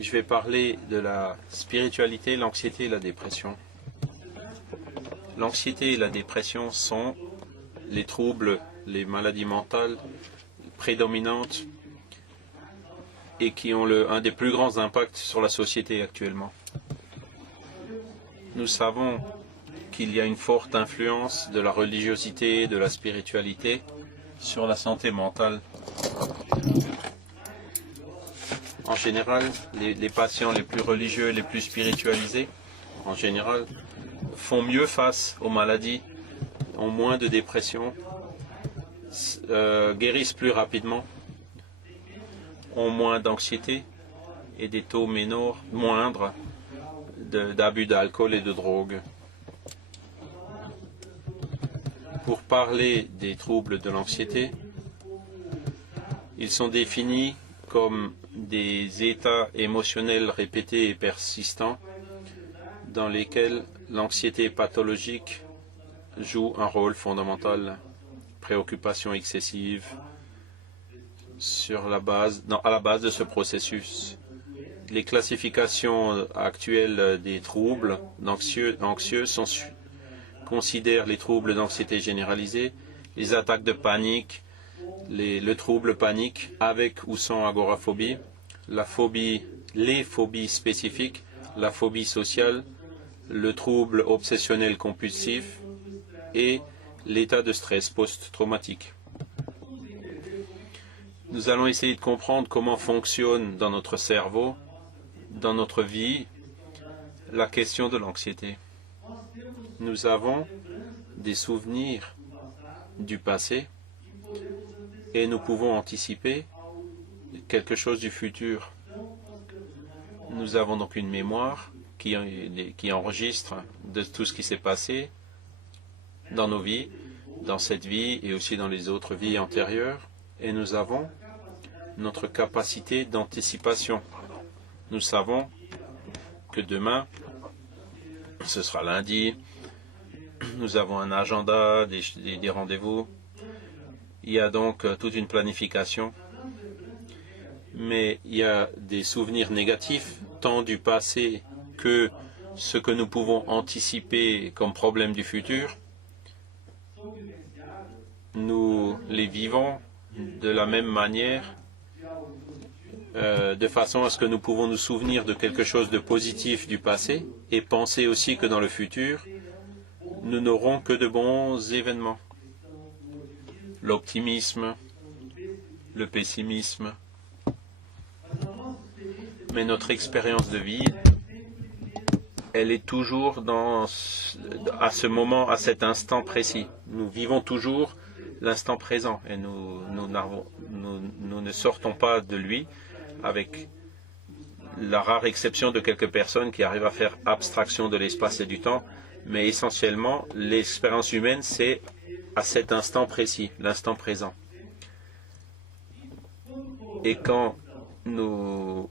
Je vais parler de la spiritualité, l'anxiété et la dépression. L'anxiété et la dépression sont les troubles, les maladies mentales prédominantes et qui ont un des plus grands impacts sur la société actuellement. Nous savons qu'il y a une forte influence de la religiosité, de la spiritualité sur la santé mentale. En général, les patients les plus religieux et les plus spiritualisés, en général, font mieux face aux maladies, ont moins de dépression, guérissent plus rapidement, ont moins d'anxiété et des taux moindres d'abus d'alcool et de drogue. Pour parler des troubles de l'anxiété, ils sont définis comme des états émotionnels répétés et persistants dans lesquels l'anxiété pathologique joue un rôle fondamental. Préoccupation excessive à la base de ce processus. Les classifications actuelles des troubles anxieux considèrent les troubles d'anxiété généralisée, les attaques de panique, le trouble panique avec ou sans agoraphobie, les phobies spécifiques, la phobie sociale, le trouble obsessionnel compulsif et l'état de stress post-traumatique. Nous allons essayer de comprendre comment fonctionne dans notre cerveau, dans notre vie, la question de l'anxiété. Nous avons des souvenirs du passé et nous pouvons anticiper quelque chose du futur. Nous avons donc une mémoire qui enregistre de tout ce qui s'est passé dans nos vies, dans cette vie et aussi dans les autres vies antérieures. Et nous avons notre capacité d'anticipation. Nous savons que demain, ce sera lundi, nous avons un agenda, des rendez-vous. Il y a donc toute une planification. Mais il y a des souvenirs négatifs, tant du passé que ce que nous pouvons anticiper comme problème du futur. Nous les vivons de la même manière, de façon à ce que nous pouvons nous souvenir de quelque chose de positif du passé et penser aussi que dans le futur, nous n'aurons que de bons événements. L'optimisme, le pessimisme. Mais notre expérience de vie, elle est toujours à ce moment, à cet instant précis. Nous vivons toujours l'instant présent et nous ne sortons pas de lui, avec la rare exception de quelques personnes qui arrivent à faire abstraction de l'espace et du temps, mais essentiellement, l'expérience humaine, c'est à cet instant précis, l'instant présent. Et quand nous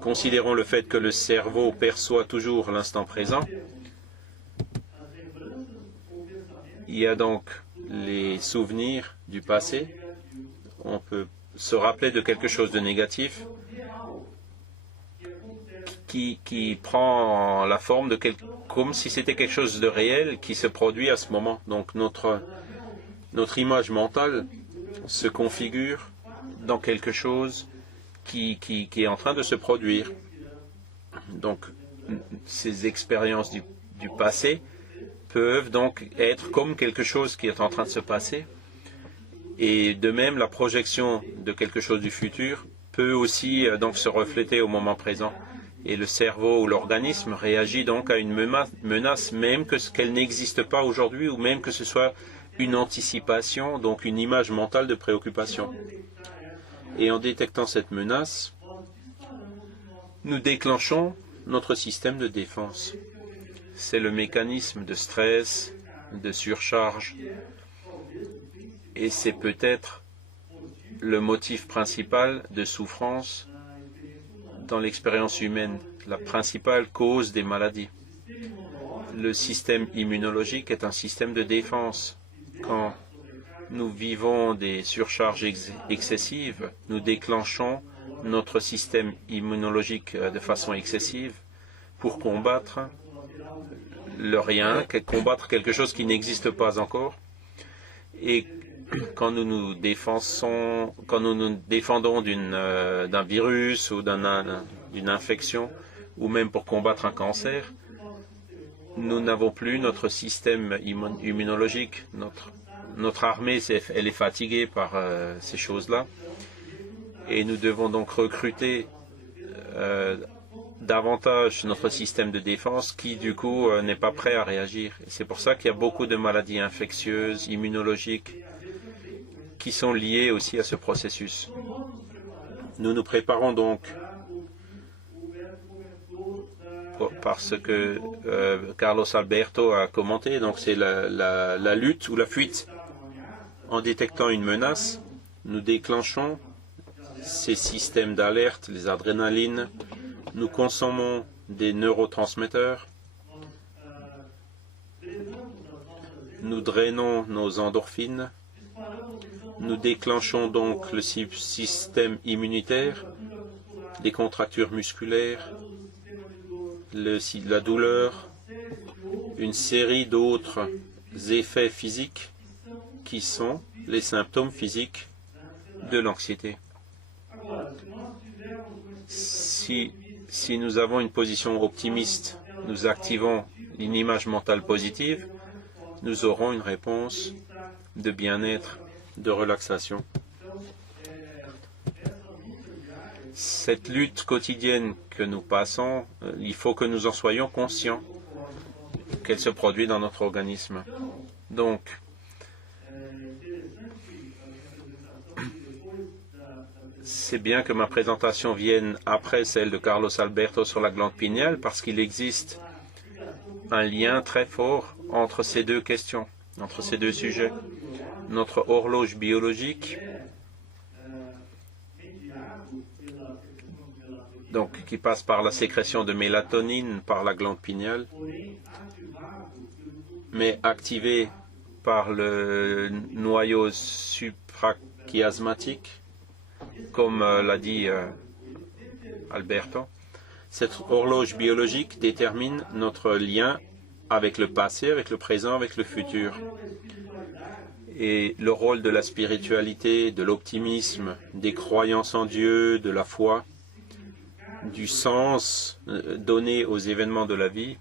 considérons le fait que le cerveau perçoit toujours l'instant présent, il y a donc les souvenirs du passé. On peut se rappeler de quelque chose de négatif qui prend la forme comme si c'était quelque chose de réel qui se produit à ce moment. Donc notre image mentale se configure dans quelque chose qui est en train de se produire. Donc ces expériences du passé peuvent donc être comme quelque chose qui est en train de se passer. Et de même, la projection de quelque chose du futur peut aussi donc se refléter au moment présent. Et le cerveau ou l'organisme réagit donc à une menace, même qu'elle n'existe pas aujourd'hui, ou même que ce soit une anticipation, donc une image mentale de préoccupation. Et en détectant cette menace, nous déclenchons notre système de défense. C'est le mécanisme de stress, de surcharge, et c'est peut-être le motif principal de souffrance dans l'expérience humaine, la principale cause des maladies. Le système immunologique est un système de défense. Quand nous vivons des surcharges excessives, nous déclenchons notre système immunologique de façon excessive pour combattre le rien, combattre quelque chose qui n'existe pas encore. Et quand nous nous défendons d'un virus ou d'une infection, ou même pour combattre un cancer, nous n'avons plus notre système immunologique. Notre armée, elle est fatiguée par ces choses-là. Et nous devons donc recruter davantage notre système de défense qui, du coup, n'est pas prêt à réagir. Et c'est pour ça qu'il y a beaucoup de maladies infectieuses, immunologiques, qui sont liées aussi à ce processus. Nous nous préparons donc, parce que Carlos Alberto a commenté, donc c'est la lutte ou la fuite. En détectant une menace, nous déclenchons ces systèmes d'alerte, les adrénalines, nous consommons des neurotransmetteurs, nous drainons nos endorphines, nous déclenchons donc le système immunitaire, les contractures musculaires, la douleur, une série d'autres effets physiques qui sont les symptômes physiques de l'anxiété. Si nous avons une position optimiste, nous activons une image mentale positive, nous aurons une réponse de bien-être, de relaxation. Cette lutte quotidienne que nous passons, il faut que nous en soyons conscients qu'elle se produit dans notre organisme. Donc, c'est bien que ma présentation vienne après celle de Carlos Alberto sur la glande pinéale parce qu'il existe un lien très fort entre ces deux questions, entre ces deux sujets. Notre horloge biologique, donc qui passe par la sécrétion de mélatonine par la glande pinéale, mais activée par le noyau suprachiasmatique, comme l'a dit Alberto. Cette horloge biologique détermine notre lien avec le passé, avec le présent, avec le futur. Et le rôle de la spiritualité, de l'optimisme, des croyances en Dieu, de la foi, du sens donné aux événements de la vie,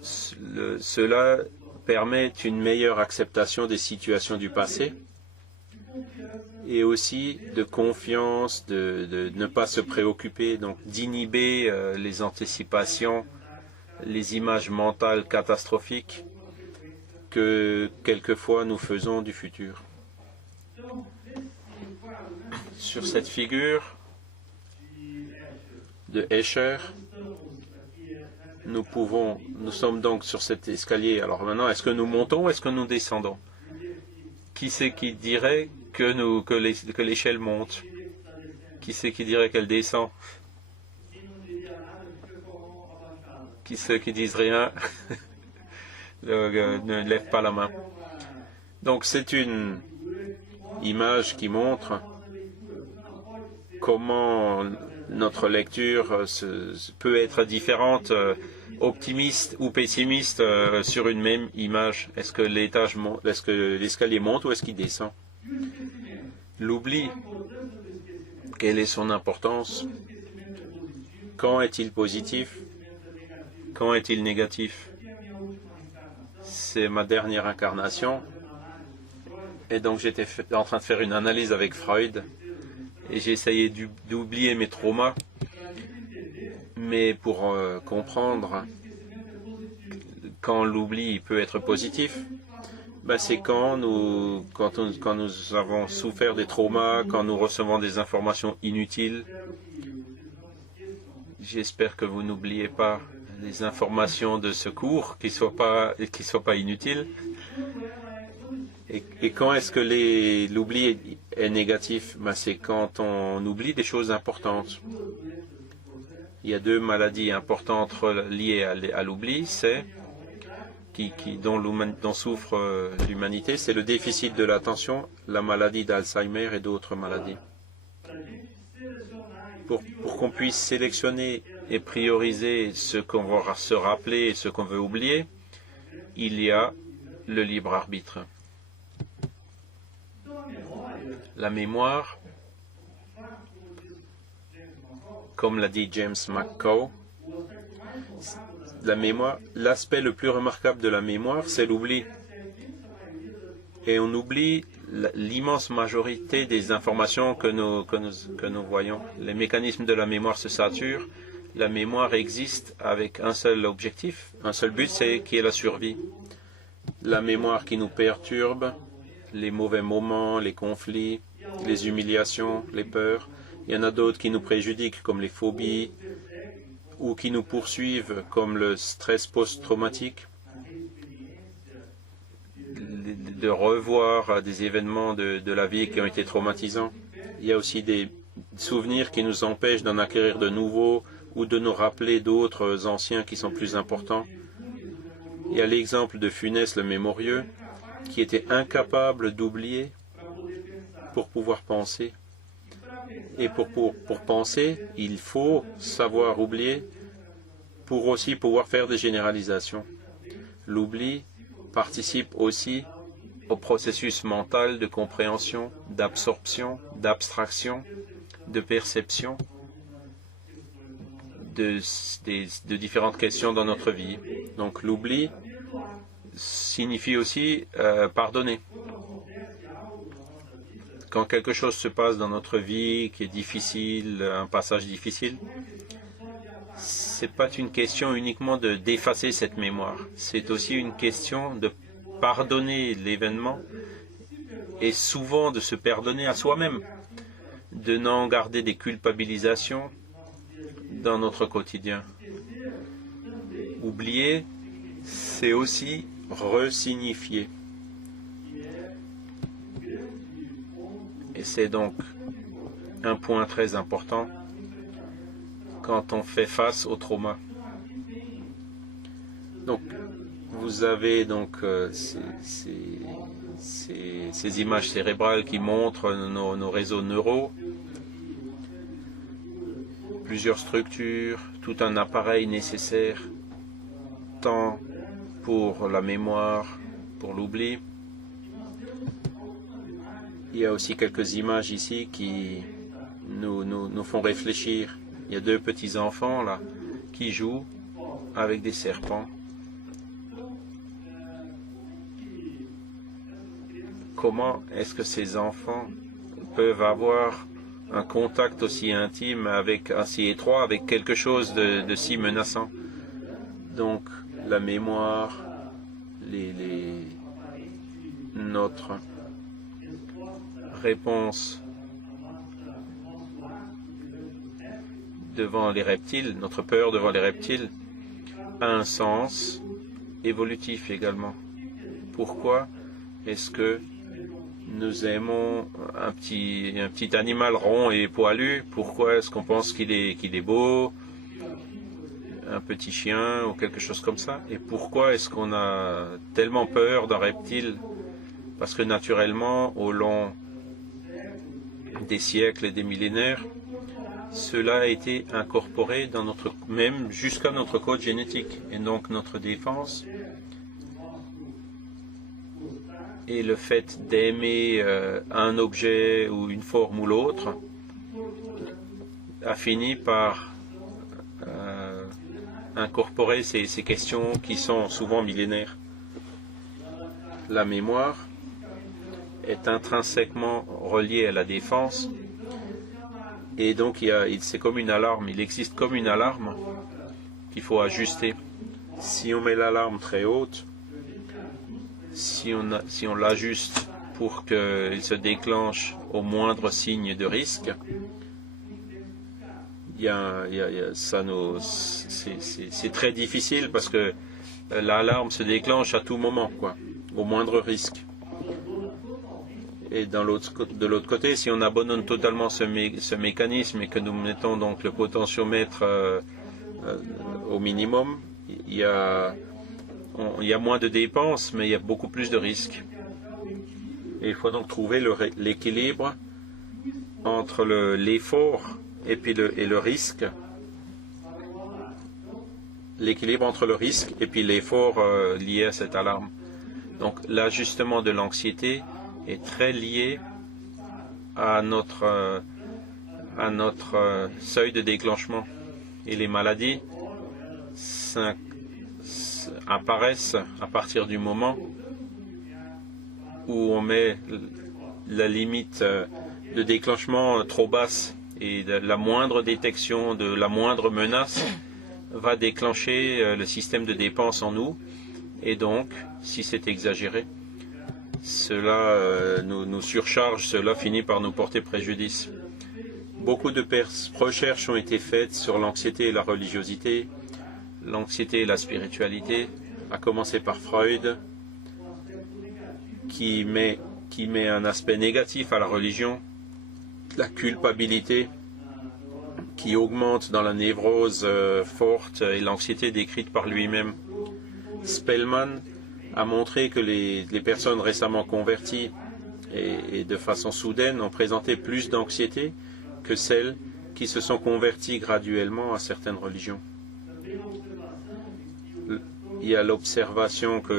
cela permet une meilleure acceptation des situations du passé et aussi de confiance, de ne pas se préoccuper, donc d'inhiber les anticipations, les images mentales catastrophiques que quelquefois nous faisons du futur. Sur cette figure de Escher, nous sommes donc sur cet escalier. Alors maintenant, est-ce que nous montons ou est-ce que nous descendons? Qui c'est qui dirait que l'échelle monte? Qui c'est qui dirait qu'elle descend? Qui ceux qui disent rien ne lèvent pas la main. Donc c'est une image qui montre comment notre lecture peut être différente, optimiste ou pessimiste sur une même image. Est-ce que l'escalier monte ou est-ce qu'il descend? L'oubli, quelle est son importance? Quand est-il positif? Quand est-il négatif? C'est ma dernière incarnation. Et donc j'étais en train de faire une analyse avec Freud. Et j'ai essayé d'oublier mes traumas. Mais pour comprendre quand l'oubli peut être positif, c'est quand nous avons souffert des traumas, quand nous recevons des informations inutiles. J'espère que vous n'oubliez pas les informations de secours qui ne soient pas inutiles. Et quand est-ce que l'oubli est négatif? C'est quand on oublie des choses importantes. Il y a deux maladies importantes liées à l'oubli, c'est dont souffre l'humanité, c'est le déficit de l'attention, la maladie d'Alzheimer et d'autres maladies. Pour qu'on puisse sélectionner et prioriser ce qu'on va se rappeler et ce qu'on veut oublier, il y a le libre arbitre. La mémoire, comme l'a dit James McCall, la mémoire, l'aspect le plus remarquable de la mémoire, c'est l'oubli. Et on oublie l'immense majorité des informations que nous voyons. Les mécanismes de la mémoire se saturent. La mémoire existe avec un seul objectif, un seul but, c'est qui est la survie. La mémoire qui nous perturbe, les mauvais moments, les conflits, les humiliations, les peurs. Il y en a d'autres qui nous préjudicent, comme les phobies, ou qui nous poursuivent, comme le stress post-traumatique. De revoir des événements de la vie qui ont été traumatisants. Il y a aussi des souvenirs qui nous empêchent d'en acquérir de nouveaux ou de nous rappeler d'autres anciens qui sont plus importants. Il y a l'exemple de Funès le Mémorieux, qui était incapable d'oublier pour pouvoir penser. Et pour penser, il faut savoir oublier pour aussi pouvoir faire des généralisations. L'oubli participe aussi au processus mental de compréhension, d'absorption, d'abstraction, de perception de différentes questions dans notre vie. Donc l'oubli signifie aussi pardonner. Quand quelque chose se passe dans notre vie qui est difficile, un passage difficile, ce n'est pas une question uniquement d'effacer cette mémoire. C'est aussi une question de pardonner l'événement et souvent de se pardonner à soi-même, de n'en garder des culpabilisations dans notre quotidien. Oublier, c'est aussi resignifier. Et c'est donc un point très important quand on fait face au trauma. Donc, vous avez donc ces images cérébrales qui montrent nos réseaux neuraux, plusieurs structures, tout un appareil nécessaire, tant pour la mémoire, pour l'oubli. Il y a aussi quelques images ici qui nous font réfléchir. Il y a deux petits enfants là qui jouent avec des serpents. Comment est-ce que ces enfants peuvent avoir un contact aussi intime, aussi étroit, avec quelque chose de si menaçant? Donc, la mémoire, notre réponse devant les reptiles, notre peur devant les reptiles, a un sens évolutif également. Pourquoi est-ce que nous aimons un petit animal rond et poilu? Pourquoi est-ce qu'on pense qu'il est beau? Un petit chien ou quelque chose comme ça? Et pourquoi est-ce qu'on a tellement peur d'un reptile? Parce que naturellement, au long des siècles et des millénaires, cela a été incorporé dans même jusqu'à notre code génétique. Et donc notre défense et le fait d'aimer un objet ou une forme ou l'autre a fini par incorporer ces questions qui sont souvent millénaires. La mémoire est intrinsèquement reliée à la défense et donc c'est comme une alarme, il existe comme une alarme qu'il faut ajuster. Si on met l'alarme très haute, si on l'ajuste pour qu'il se déclenche au moindre signe de risque, c'est très difficile parce que l'alarme se déclenche à tout moment, au moindre risque. Et de l'autre côté, si on abandonne totalement ce mécanisme et que nous mettons donc le potentiomètre au minimum, il y a il y a moins de dépenses, mais il y a beaucoup plus de risques. Et il faut donc trouver l'équilibre entre l'effort et le risque. L'équilibre entre le risque et puis l'effort lié à cette alarme. Donc l'ajustement de l'anxiété est très lié à notre seuil de déclenchement. Et les maladies apparaissent à partir du moment où on met la limite de déclenchement trop basse, et la moindre détection de la moindre menace va déclencher le système de défense en nous, et donc si c'est exagéré, cela nous surcharge, cela finit par nous porter préjudice. Beaucoup de recherches ont été faites sur l'anxiété et la religiosité, l'anxiété et la spiritualité, à commencer par Freud, qui met un aspect négatif à la religion, la culpabilité qui augmente dans la névrose forte et l'anxiété décrite par lui-même. Spellman a montré que les personnes récemment converties et de façon soudaine ont présenté plus d'anxiété que celles qui se sont converties graduellement à certaines religions. Il y a l'observation que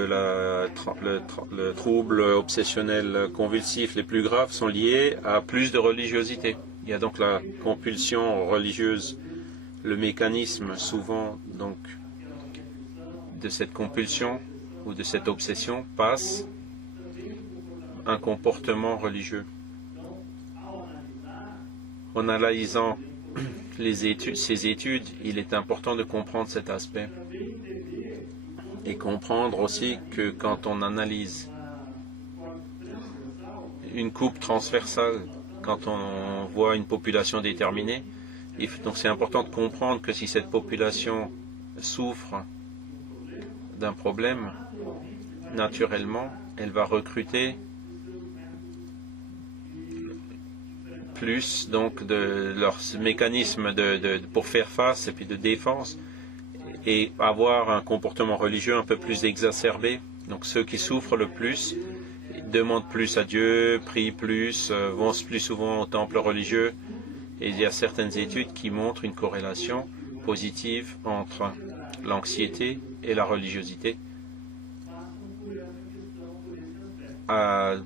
le trouble obsessionnel convulsif les plus graves sont liés à plus de religiosité. Il y a donc la compulsion religieuse, le mécanisme souvent donc de cette compulsion ou de cette obsession passe un comportement religieux. En analysant ces études, il est important de comprendre cet aspect. Et comprendre aussi que quand on analyse une coupe transversale, quand on voit une population déterminée, donc c'est important de comprendre que si cette population souffre d'un problème, naturellement, elle va recruter plus donc de leurs mécanismes pour faire face et puis de défense, et avoir un comportement religieux un peu plus exacerbé. Donc ceux qui souffrent le plus demandent plus à Dieu, prient plus, vont plus souvent au temple religieux. Et il y a certaines études qui montrent une corrélation positive entre l'anxiété et la religiosité à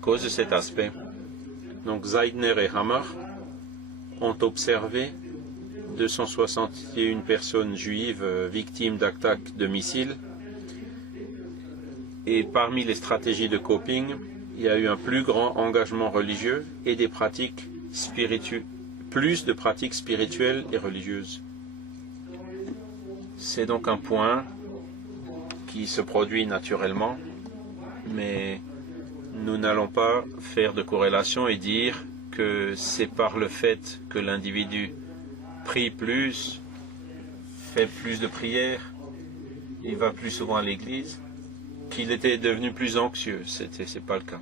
cause de cet aspect. Donc Zeidner et Hammer ont observé 261 personnes juives victimes d'attaques de missiles. Et parmi les stratégies de coping, il y a eu un plus grand engagement religieux et des pratiques plus de pratiques spirituelles et religieuses. C'est donc un point qui se produit naturellement, mais nous n'allons pas faire de corrélation et dire que c'est par le fait que l'individu prie plus, fait plus de prières, il va plus souvent à l'église, qu'il était devenu plus anxieux. C'est pas le cas.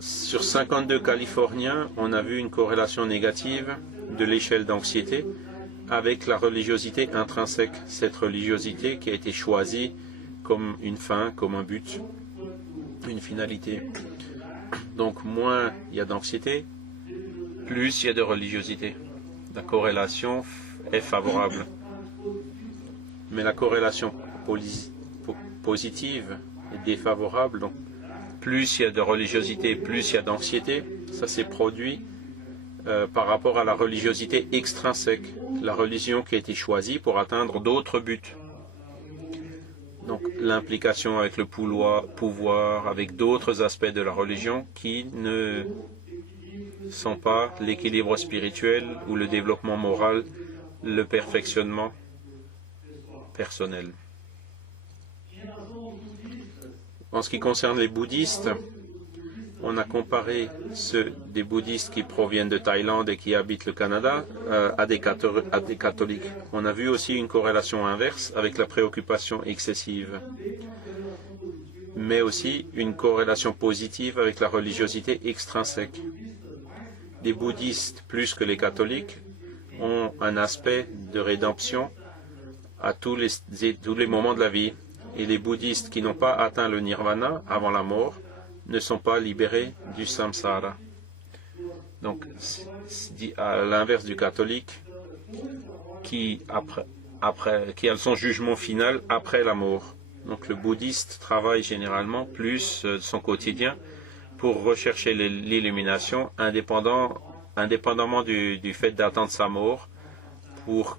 Sur 52 Californiens, on a vu une corrélation négative de l'échelle d'anxiété avec la religiosité intrinsèque, cette religiosité qui a été choisie comme une fin, comme un but, une finalité. Donc moins il y a d'anxiété, plus il y a de religiosité. La corrélation est favorable. Mais la corrélation positive est défavorable. Donc, plus il y a de religiosité, plus il y a d'anxiété. Ça s'est produit par rapport à la religiosité extrinsèque, la religion qui a été choisie pour atteindre d'autres buts. Donc l'implication avec le pouvoir, avec d'autres aspects de la religion qui ne sont pas l'équilibre spirituel ou le développement moral, le perfectionnement personnel. En ce qui concerne les bouddhistes, on a comparé ceux des bouddhistes qui proviennent de Thaïlande et qui habitent le Canada à des catholiques. On a vu aussi une corrélation inverse avec la préoccupation excessive, mais aussi une corrélation positive avec la religiosité extrinsèque. Les bouddhistes, plus que les catholiques, ont un aspect de rédemption à tous les moments de la vie. Et les bouddhistes qui n'ont pas atteint le nirvana avant la mort ne sont pas libérés du samsara. Donc, c'est à l'inverse du catholique qui a son jugement final après la mort. Donc, le bouddhiste travaille généralement plus son quotidien pour rechercher l'illumination indépendamment du fait d'attendre sa mort pour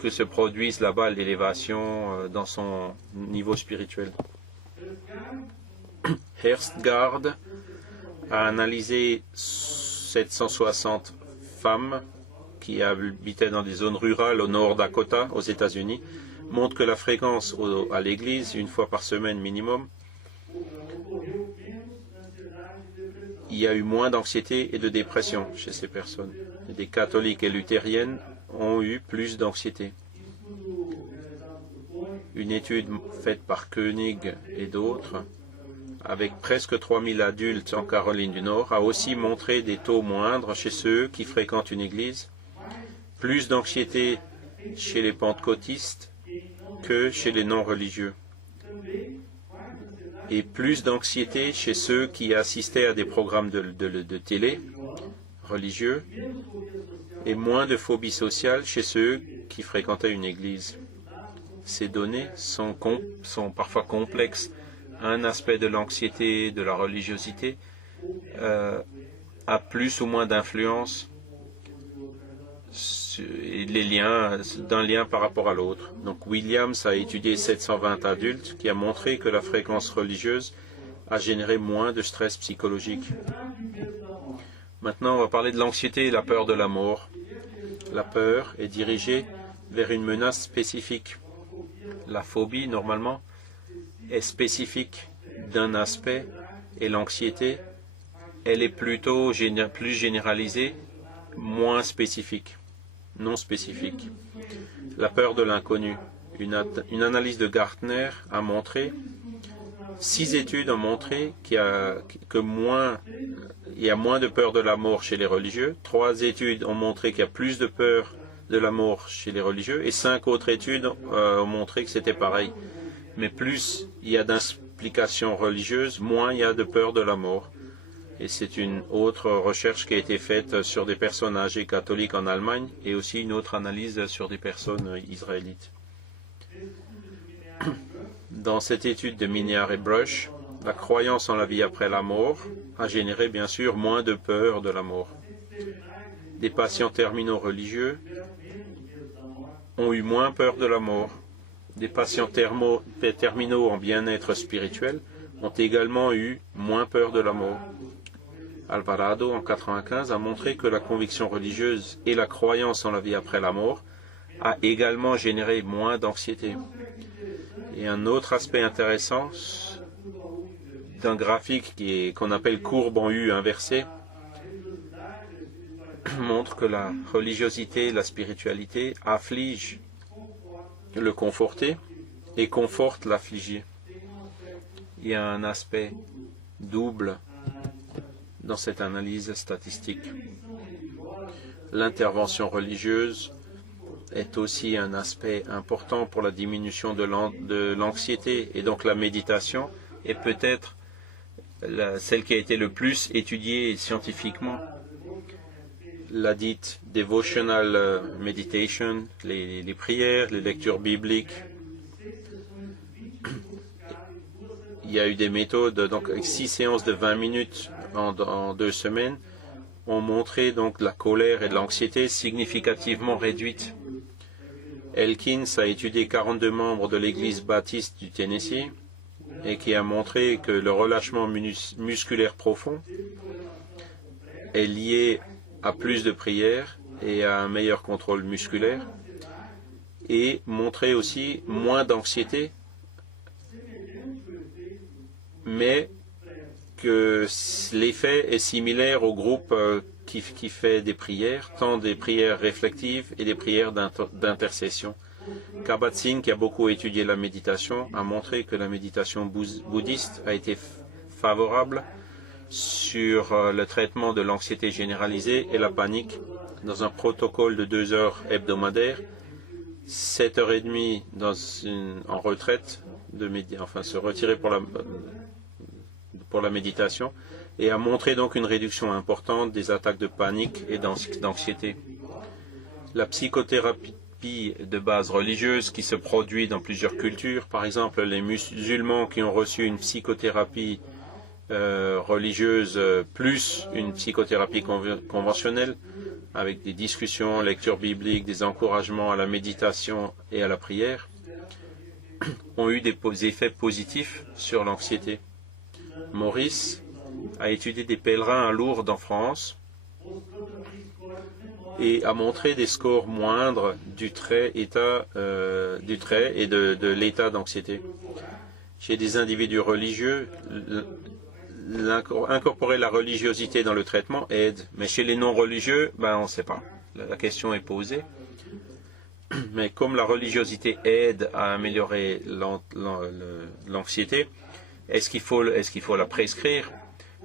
que se produise là-bas l'élévation dans son niveau spirituel. Herstgaard a analysé 760 femmes qui habitaient dans des zones rurales au nord Dakota, aux États-Unis, montre que la fréquence à l'église, une fois par semaine minimum, il y a eu moins d'anxiété et de dépression chez ces personnes. Des catholiques et luthériennes ont eu plus d'anxiété. Une étude faite par Koenig et d'autres, avec presque 3000 adultes en Caroline du Nord, a aussi montré des taux moindres chez ceux qui fréquentent une église, plus d'anxiété chez les pentecôtistes que chez les non-religieux, et plus d'anxiété chez ceux qui assistaient à des programmes de télé religieux, et moins de phobie sociale chez ceux qui fréquentaient une église. Ces données sont parfois complexes. Un aspect de l'anxiété, de la religiosité, a plus ou moins d'influence d'un lien par rapport à l'autre. Donc Williams a étudié 720 adultes qui a montré que la fréquence religieuse a généré moins de stress psychologique. Maintenant, on va parler de l'anxiété et la peur de la mort. La peur est dirigée vers une menace spécifique. La phobie, normalement, est spécifique d'un aspect et l'anxiété, elle est plutôt plus généralisée, moins spécifique, non spécifique. La peur de l'inconnu. Une analyse de Gartner a montré, 6 études ont montré qu'il y a moins de peur de la mort chez les religieux, 3 études ont montré qu'il y a plus de peur de la mort chez les religieux, et 5 autres études ont montré que c'était pareil. Mais plus il y a d'implications religieuses, moins il y a de peur de la mort. Et c'est une autre recherche qui a été faite sur des personnes âgées catholiques en Allemagne et aussi une autre analyse sur des personnes israélites. Dans cette étude de Miniar et Brush, la croyance en la vie après la mort a généré bien sûr moins de peur de la mort. Des patients terminaux religieux ont eu moins peur de la mort. Des patients terminaux en bien-être spirituel ont également eu moins peur de la mort. Alvarado, en 1995, a montré que la conviction religieuse et la croyance en la vie après la mort a également généré moins d'anxiété. Et un autre aspect intéressant d'un graphique qu'on appelle courbe en U inversée montre que la religiosité, la spiritualité afflige le conforté et conforte l'affligé. Il y a un aspect double dans cette analyse statistique. L'intervention religieuse est aussi un aspect important pour la diminution de l'anxiété, et donc la méditation est peut-être celle qui a été le plus étudiée scientifiquement. La dite devotional meditation, les prières, les lectures bibliques. Il y a eu des méthodes, donc 6 séances de 20 minutes en 2 semaines ont montré donc la colère et de l'anxiété significativement réduites. Elkins a étudié 42 membres de l'Église baptiste du Tennessee et qui a montré que le relâchement musculaire profond est lié à plus de prières et à un meilleur contrôle musculaire, et montré aussi moins d'anxiété, mais que l'effet est similaire au groupe qui fait des prières, tant des prières réflexives et des prières d'intercession. Kabat-Zinn, qui a beaucoup étudié la méditation, a montré que la méditation bouddhiste a été favorable sur le traitement de l'anxiété généralisée et la panique dans un protocole de 2 heures hebdomadaires. 7h30 en retraite, enfin se retirer pour la méditation, et a montré donc une réduction importante des attaques de panique et d'anxiété. La psychothérapie de base religieuse qui se produit dans plusieurs cultures, par exemple les musulmans qui ont reçu une psychothérapie religieuse plus une psychothérapie conventionnelle, avec des discussions, lectures bibliques, des encouragements à la méditation et à la prière, ont eu des effets positifs sur l'anxiété. Maurice a étudié des pèlerins à Lourdes en France et a montré des scores moindres du trait et de l'état d'anxiété. Chez des individus religieux, incorporer la religiosité dans le traitement aide, mais chez les non-religieux, on ne sait pas. La question est posée. Mais comme la religiosité aide à améliorer l'anxiété, est-ce qu'il faut la prescrire?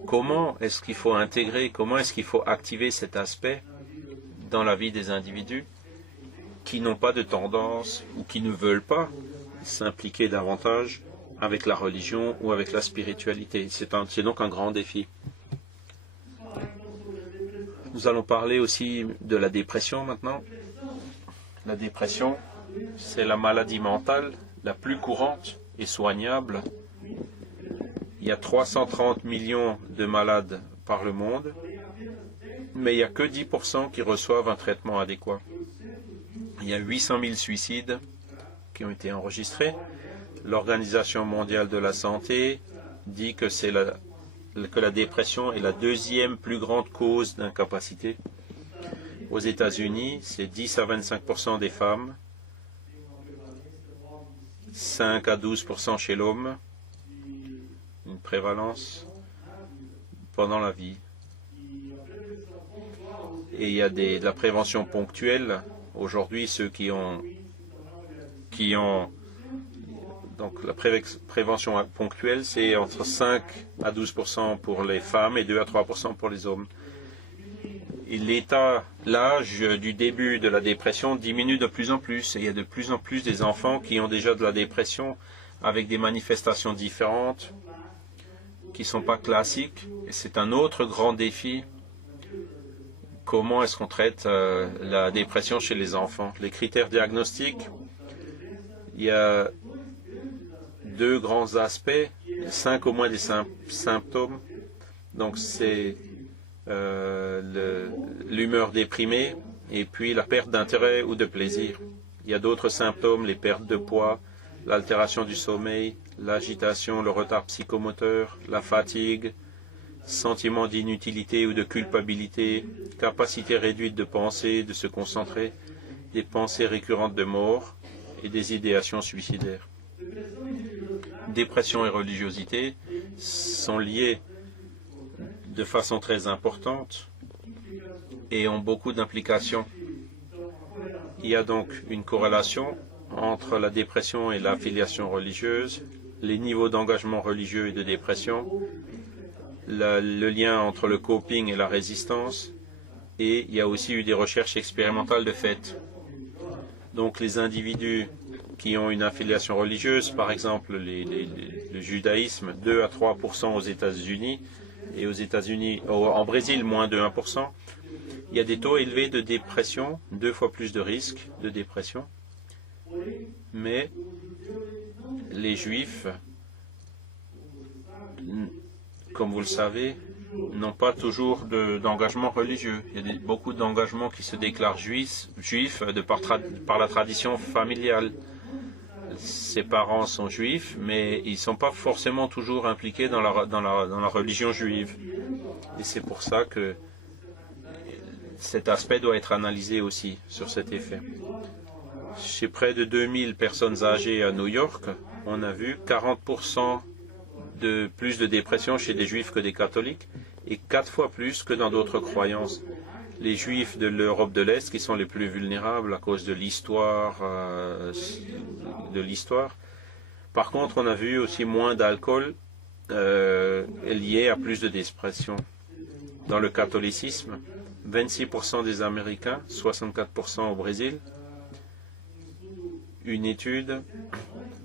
Comment est-ce qu'il faut intégrer, comment est-ce qu'il faut activer cet aspect dans la vie des individus qui n'ont pas de tendance ou qui ne veulent pas s'impliquer davantage avec la religion ou avec la spiritualité? C'est donc un grand défi. Nous allons parler aussi de la dépression maintenant. La dépression, c'est la maladie mentale la plus courante et soignable. Il y a 330 millions de malades par le monde, mais il n'y a que 10% qui reçoivent un traitement adéquat. Il y a 800 000 suicides qui ont été enregistrés. L'Organisation mondiale de la santé dit que la dépression est la deuxième plus grande cause d'incapacité. Aux États-Unis, c'est 10 à 25% des femmes, 5 à 12% chez l'homme, une prévalence pendant la vie. Et il y a de la prévention ponctuelle. Aujourd'hui, ceux qui ont donc la prévention ponctuelle, c'est entre 5 à 12% pour les femmes et 2 à 3% pour les hommes. Et l'âge du début de la dépression diminue de plus en plus. Et il y a de plus en plus des enfants qui ont déjà de la dépression avec des manifestations différentes qui ne sont pas classiques. Et c'est un autre grand défi. Comment est-ce qu'on traite la dépression chez les enfants? Les critères diagnostiques, il y a 2 grands aspects, 5 au moins des symptômes. Donc c'est l'humeur déprimée et puis la perte d'intérêt ou de plaisir. Il y a d'autres symptômes, les pertes de poids, l'altération du sommeil, l'agitation, le retard psychomoteur, la fatigue, sentiment d'inutilité ou de culpabilité, capacité réduite de penser, de se concentrer, des pensées récurrentes de mort et des idéations suicidaires. Dépression et religiosité sont liées de façon très importante et ont beaucoup d'implications. Il y a donc une corrélation entre la dépression et l'affiliation religieuse, les niveaux d'engagement religieux et de dépression, le lien entre le coping et la résistance, et il y a aussi eu des recherches expérimentales de fait. Donc les individus qui ont une affiliation religieuse, par exemple le judaïsme, 2 à 3% aux États-Unis, et aux États-Unis, en Brésil, moins de 1%, il y a des taux élevés de dépression, 2 fois plus de risques de dépression. Mais les Juifs, comme vous le savez, n'ont pas toujours d'engagement religieux. Il y a beaucoup d'engagements qui se déclarent juifs par la tradition familiale. Ses parents sont juifs, mais ils ne sont pas forcément toujours impliqués dans la religion juive. Et c'est pour ça que cet aspect doit être analysé aussi sur cet effet. Chez près de 2000 personnes âgées à New York, on a vu 40% de plus de dépression chez des juifs que des catholiques et 4 fois plus que dans d'autres croyances. Les juifs de l'Europe de l'Est qui sont les plus vulnérables à cause de l'histoire. Par contre, on a vu aussi moins d'alcool lié à plus de dépression. Dans le catholicisme, 26% des Américains, 64% au Brésil, Une étude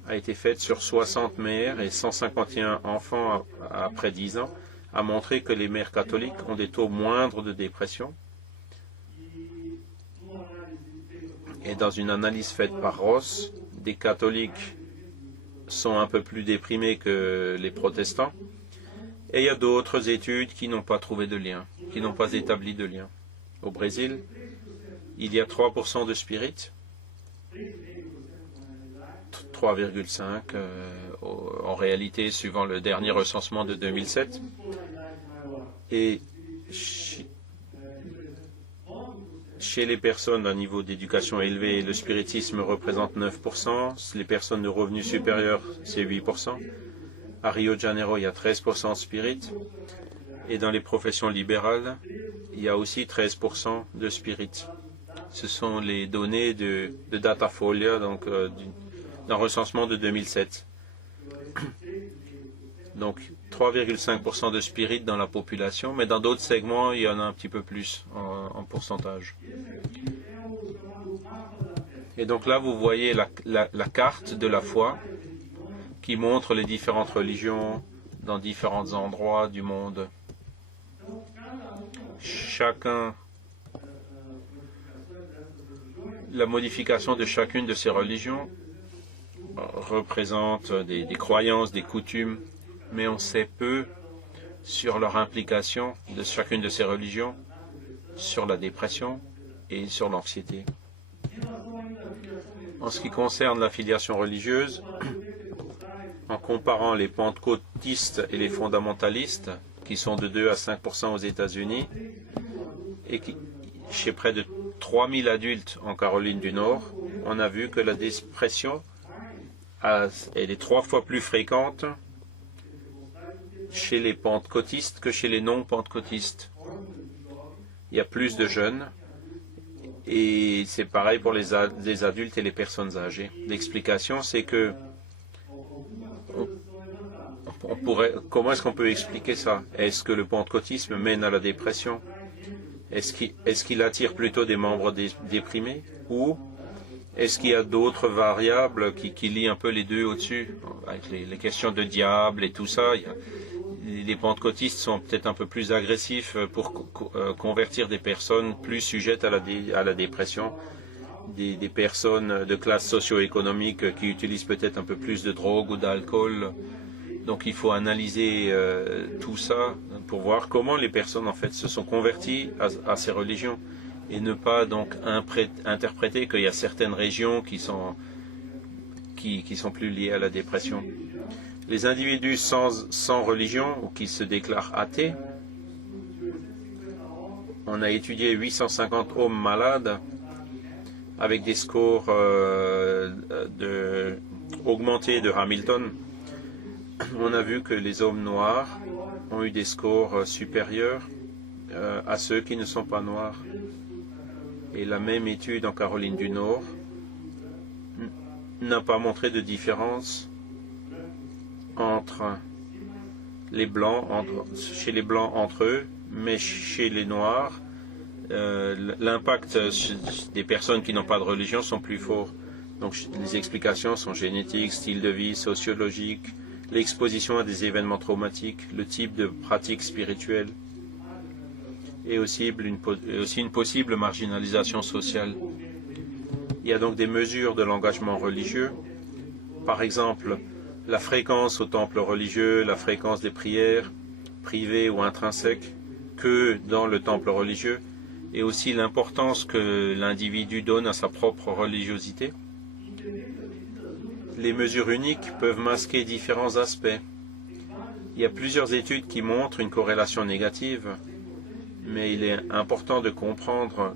a été faite sur 60 mères et 151 enfants après 10 ans, a montré que les mères catholiques ont des taux moindres de dépression. Et dans une analyse faite par Ross, des catholiques sont un peu plus déprimés que les protestants. Et il y a d'autres études qui n'ont pas trouvé de lien, qui n'ont pas établi de lien. Au Brésil, il y a 3% de spirit, 3,5 en réalité, suivant le dernier recensement de 2007. Et chez les personnes à niveau d'éducation élevé, le spiritisme représente 9%, les personnes de revenus supérieurs, c'est 8%. À Rio de Janeiro, il y a 13% de spirit. Et dans les professions libérales, il y a aussi 13% de spirit. Ce sont les données de Datafolia, donc d'un recensement de 2007. Donc 3,5% de spirit dans la population, mais dans d'autres segments, il y en a un petit peu plus en pourcentage. Et donc là, vous voyez la carte de la foi qui montre les différentes religions dans différents endroits du monde. La modification de chacune de ces religions représente des croyances, des coutumes, mais on sait peu sur leur implication de chacune de ces religions sur la dépression et sur l'anxiété. En ce qui concerne l'affiliation religieuse, en comparant les pentecôtistes et les fondamentalistes, qui sont de 2 à 5% aux États-Unis, et chez près de 3000 adultes en Caroline du Nord, on a vu que la dépression elle est 3 fois plus fréquente chez les pentecôtistes que chez les non-pentecôtistes. Il y a plus de jeunes, et c'est pareil pour les adultes et les personnes âgées. L'explication, c'est que comment est-ce qu'on peut expliquer ça? Est-ce que le pentecôtisme mène à la dépression? Est-ce qu'il attire plutôt des membres déprimés? Ou est-ce qu'il y a d'autres variables qui lient un peu les deux au-dessus? Avec les questions de diable et tout ça, les pentecôtistes sont peut-être un peu plus agressifs pour convertir des personnes plus sujettes à la dépression, des personnes de classe socio-économique qui utilisent peut-être un peu plus de drogue ou d'alcool. Donc il faut analyser tout ça pour voir comment les personnes en fait se sont converties à ces religions et ne pas donc interpréter qu'il y a certaines régions qui sont plus liées à la dépression. Les individus sans religion ou qui se déclarent athées, on a étudié 850 hommes malades avec des scores augmentés de Hamilton. On a vu que les hommes noirs ont eu des scores supérieurs à ceux qui ne sont pas noirs. Et la même étude en Caroline du Nord n'a pas montré de différence entre les blancs, chez les blancs entre eux, mais chez les noirs, l'impact des personnes qui n'ont pas de religion sont plus forts. Donc les explications sont génétiques, style de vie, sociologique, l'exposition à des événements traumatiques, le type de pratique spirituelle et aussi une possible marginalisation sociale. Il y a donc des mesures de l'engagement religieux, par exemple la fréquence au temple religieux, la fréquence des prières privées ou intrinsèques que dans le temple religieux, et aussi l'importance que l'individu donne à sa propre religiosité. Les mesures uniques peuvent masquer différents aspects. Il y a plusieurs études qui montrent une corrélation négative, mais il est important de comprendre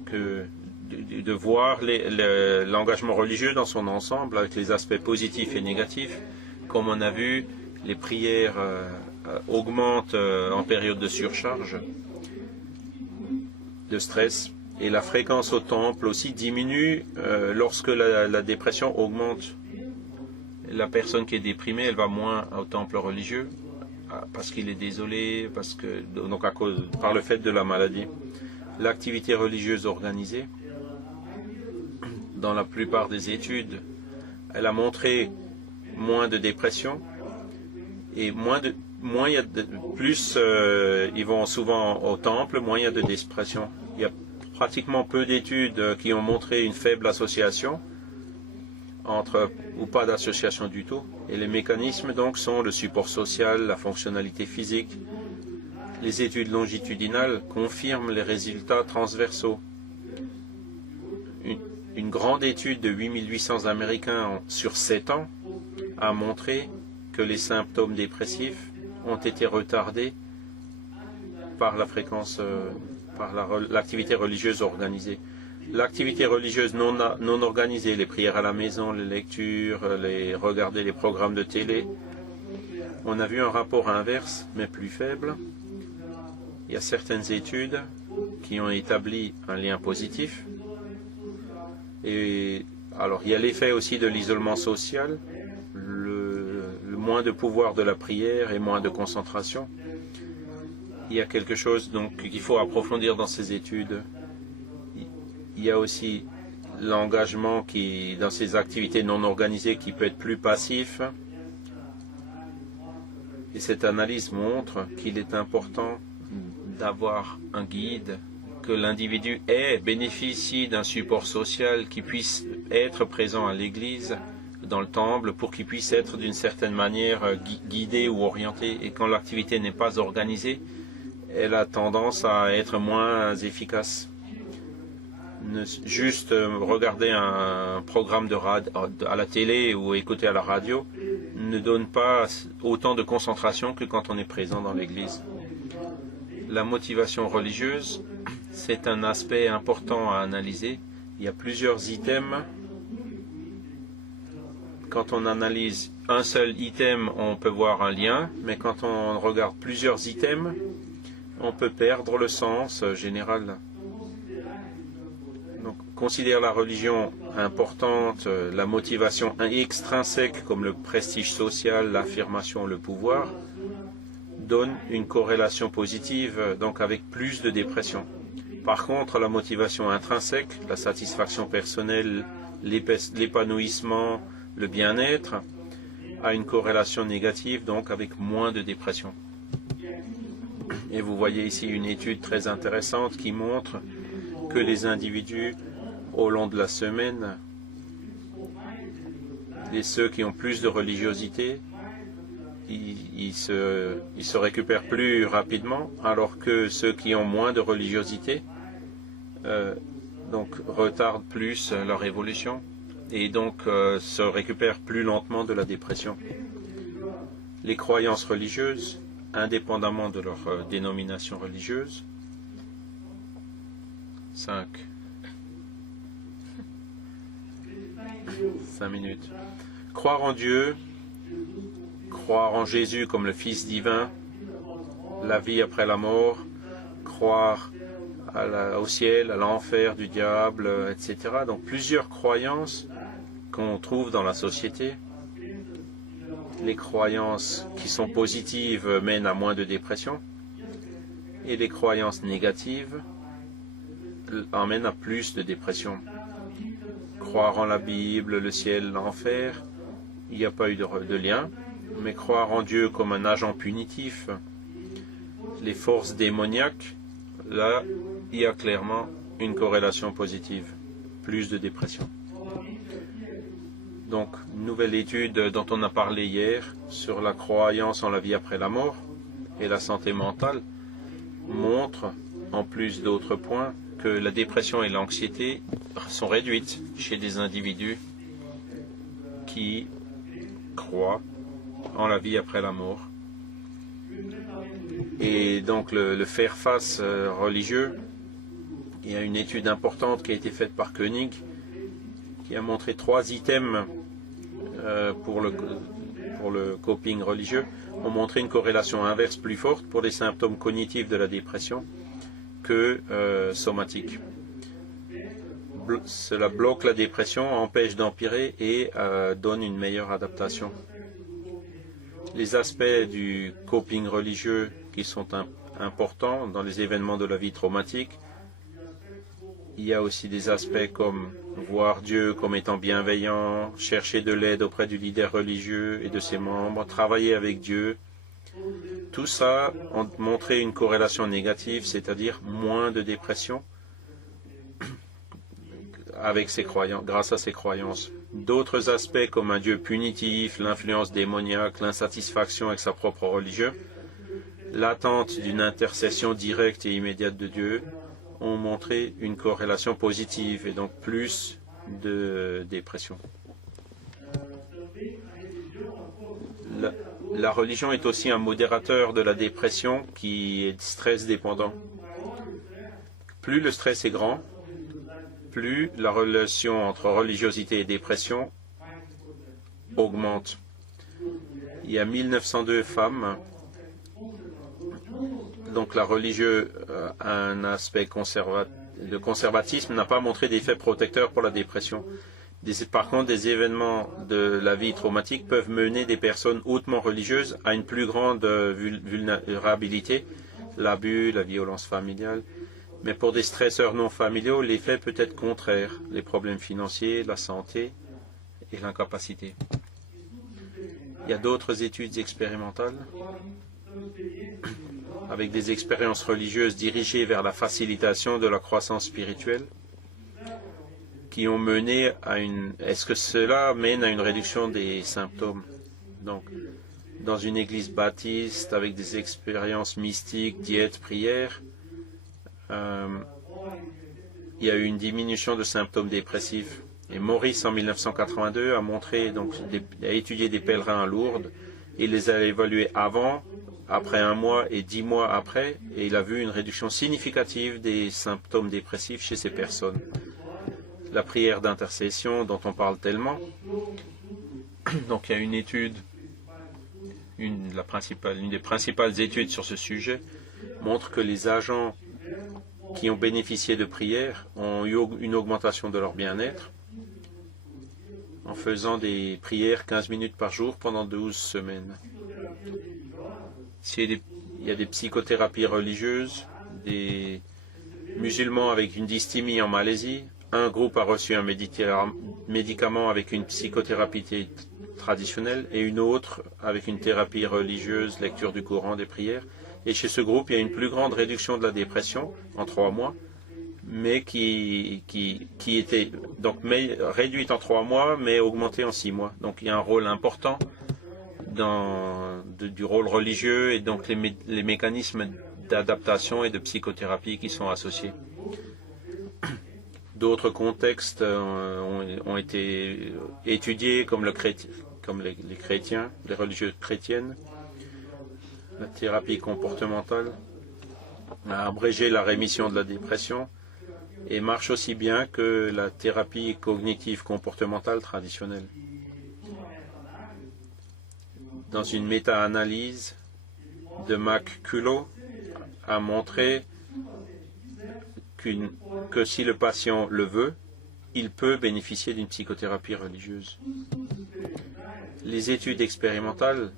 de voir l'engagement religieux dans son ensemble, avec les aspects positifs et négatifs. Comme on a vu, les prières augmentent en période de surcharge, de stress, et la fréquence au temple aussi diminue lorsque la dépression augmente. La personne qui est déprimée, elle va moins au temple religieux parce qu'il est désolé, donc par le fait de la maladie. L'activité religieuse organisée, dans la plupart des études, Elle a montré moins de dépression et plus ils vont souvent au temple, moins il y a de dépression. Il y a pratiquement peu d'études qui ont montré une faible association ou pas d'association du tout. Et les mécanismes donc sont le support social, la fonctionnalité physique. Les études longitudinales confirment les résultats transversaux. Une grande étude de 8800 Américains sur 7 ans a montré que les symptômes dépressifs ont été retardés par la fréquence, par l'activité religieuse organisée. L'activité religieuse non organisée, les prières à la maison, les lectures, regarder les programmes de télé, on a vu un rapport inverse, mais plus faible. Il y a certaines études qui ont établi un lien positif. Et alors, il y a l'effet aussi de l'isolement social, le moins de pouvoir de la prière et moins de concentration. Il y a quelque chose donc qu'il faut approfondir dans ces études. Il y a aussi l'engagement dans ces activités non organisées qui peut être plus passif. Et cette analyse montre qu'il est important d'avoir un guide, que l'individu bénéficie d'un support social qui puisse être présent à l'église, dans le temple, pour qu'il puisse être d'une certaine manière guidé ou orienté. Et quand l'activité n'est pas organisée, elle a tendance à être moins efficace. Juste regarder un programme à la télé ou écouter à la radio ne donne pas autant de concentration que quand on est présent dans l'église. La motivation religieuse, c'est un aspect important à analyser. Il y a plusieurs items. Quand on analyse un seul item, on peut voir un lien, mais quand on regarde plusieurs items, on peut perdre le sens général. Donc, considère la religion importante, la motivation extrinsèque comme le prestige social, l'affirmation, le pouvoir, donne une corrélation positive, donc avec plus de dépression. Par contre, la motivation intrinsèque, la satisfaction personnelle, l'épanouissement, le bien-être, a une corrélation négative, donc avec moins de dépression. Et vous voyez ici une étude très intéressante qui montre que les individus, au long de la semaine, ceux qui ont plus de religiosité, ils se récupèrent plus rapidement, alors que ceux qui ont moins de religiosité donc retardent plus leur évolution et donc se récupèrent plus lentement de la dépression. Les croyances religieuses, indépendamment de leur dénomination religieuse. 5 minutes. Croire en Dieu, croire en Jésus comme le Fils divin, la vie après la mort, croire au ciel, à l'enfer du diable, etc. Donc plusieurs croyances qu'on trouve dans la société. Les croyances qui sont positives mènent à moins de dépression et les croyances négatives emmènent à plus de dépression. Croire en la Bible, le ciel, l'enfer, il n'y a pas eu de lien, mais croire en Dieu comme un agent punitif, les forces démoniaques, là, il y a clairement une corrélation positive, plus de dépression. Donc, une nouvelle étude dont on a parlé hier sur la croyance en la vie après la mort et la santé mentale montre, en plus d'autres points, que la dépression et l'anxiété sont réduites chez des individus qui croient en la vie après la mort. Et donc le faire-face religieux, il y a une étude importante qui a été faite par Koenig qui a montré 3 items pour le coping religieux, ont montré une corrélation inverse plus forte pour les symptômes cognitifs de la dépression que somatique. Cela bloque la dépression, empêche d'empirer et donne une meilleure adaptation. Les aspects du coping religieux qui sont importants dans les événements de la vie traumatique, Il y a aussi des aspects comme voir Dieu comme étant bienveillant, chercher de l'aide auprès du leader religieux et de ses membres, travailler avec Dieu. Tout ça a montré une corrélation négative, c'est-à-dire moins de dépression avec ses croyances, grâce à ses croyances. D'autres aspects comme un Dieu punitif, l'influence démoniaque, l'insatisfaction avec sa propre religion, l'attente d'une intercession directe et immédiate de Dieu ont montré une corrélation positive et donc plus de dépression. La religion est aussi un modérateur de la dépression qui est stress dépendant. Plus le stress est grand, plus la relation entre religiosité et dépression augmente. Il y a 1902 femmes, donc la religieuse a un aspect de conservatisme, n'a pas montré d'effet protecteur pour la dépression. Par contre, des événements de la vie traumatique peuvent mener des personnes hautement religieuses à une plus grande vulnérabilité, l'abus, la violence familiale. Mais pour des stresseurs non familiaux, l'effet peut être contraire, les problèmes financiers, la santé et l'incapacité. Il y a d'autres études expérimentales avec des expériences religieuses dirigées vers la facilitation de la croissance spirituelle qui ont mené à une... Est-ce que cela mène à une réduction des symptômes? Donc, dans une église baptiste avec des expériences mystiques, diète, prière, il y a eu une diminution de symptômes dépressifs. Et Maurice, en 1982, a montré, donc, a étudié des pèlerins à Lourdes. Il les a évalués avant, après 1 mois et 10 mois après, et il a vu une réduction significative des symptômes dépressifs chez ces personnes. La prière d'intercession dont on parle tellement. Donc il y a une étude, une des principales études sur ce sujet, montre que les agents qui ont bénéficié de prières ont eu une augmentation de leur bien-être en faisant des prières 15 minutes par jour pendant 12 semaines. Il y a des psychothérapies religieuses, des musulmans avec une dysthymie en Malaisie. Un groupe a reçu un médicament avec une psychothérapie traditionnelle et une autre avec une thérapie religieuse, lecture du Coran, des prières. Et chez ce groupe, il y a une plus grande réduction de la dépression en 3 mois, mais qui était donc réduite en 3 mois, mais augmentée en 6 mois. Donc il y a un rôle important du rôle religieux et donc les mécanismes d'adaptation et de psychothérapie qui sont associés. D'autres contextes ont été étudiés comme les chrétiens, les religieuses chrétiennes. La thérapie comportementale a abrégé la rémission de la dépression et marche aussi bien que la thérapie cognitive comportementale traditionnelle. Dans une méta-analyse de McCullough a montré que si le patient le veut, il peut bénéficier d'une psychothérapie religieuse. Les études expérimentales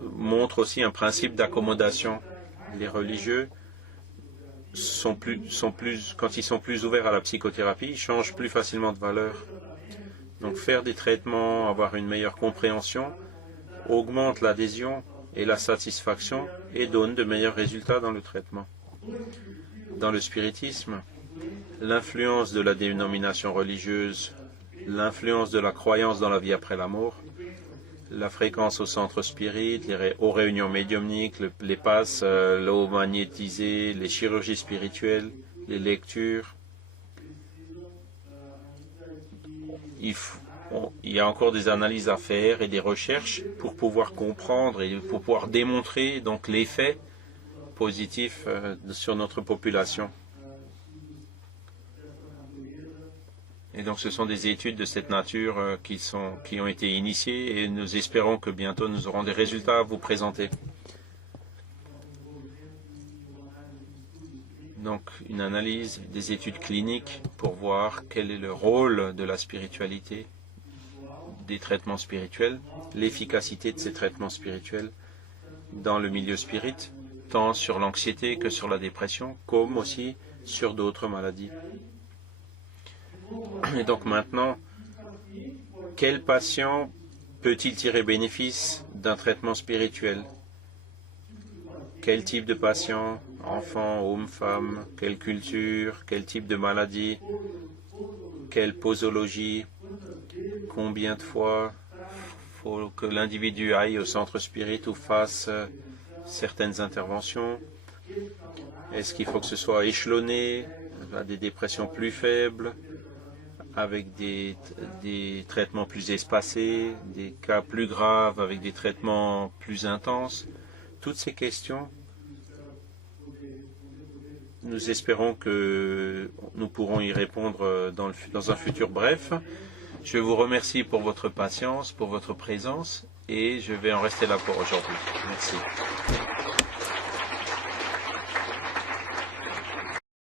montrent aussi un principe d'accommodation. Les religieux quand ils sont plus ouverts à la psychothérapie, ils changent plus facilement de valeur. Donc faire des traitements, avoir une meilleure compréhension, augmente l'adhésion et la satisfaction et donne de meilleurs résultats dans le traitement. Dans le spiritisme, l'influence de la dénomination religieuse, l'influence de la croyance dans la vie après la mort, la fréquence au centre spirit, aux réunions médiumniques, les passes, l'eau magnétisée, les chirurgies spirituelles, les lectures. Il y a encore des analyses à faire et des recherches pour pouvoir comprendre et pour pouvoir démontrer donc l'effet positif sur notre population. Et donc ce sont des études de cette nature qui ont été initiées et nous espérons que bientôt nous aurons des résultats à vous présenter. Donc une analyse des études cliniques pour voir quel est le rôle de la spiritualité, des traitements spirituels, l'efficacité de ces traitements spirituels dans le milieu spirit, tant sur l'anxiété que sur la dépression, comme aussi sur d'autres maladies. Et donc maintenant, quel patient peut-il tirer bénéfice d'un traitement spirituel? Quel type de patient? Enfant, homme, femme? Quelle culture? Quel type de maladie? Quelle posologie? Combien de fois faut que l'individu aille au centre spirit ou fasse certaines interventions? Est-ce qu'il faut que ce soit échelonné à des dépressions plus faibles, avec des traitements plus espacés, des cas plus graves avec des traitements plus intenses? Toutes ces questions, nous espérons que nous pourrons y répondre dans un futur bref. Je vous remercie pour votre patience, pour votre présence, et je vais en rester là pour aujourd'hui. Merci.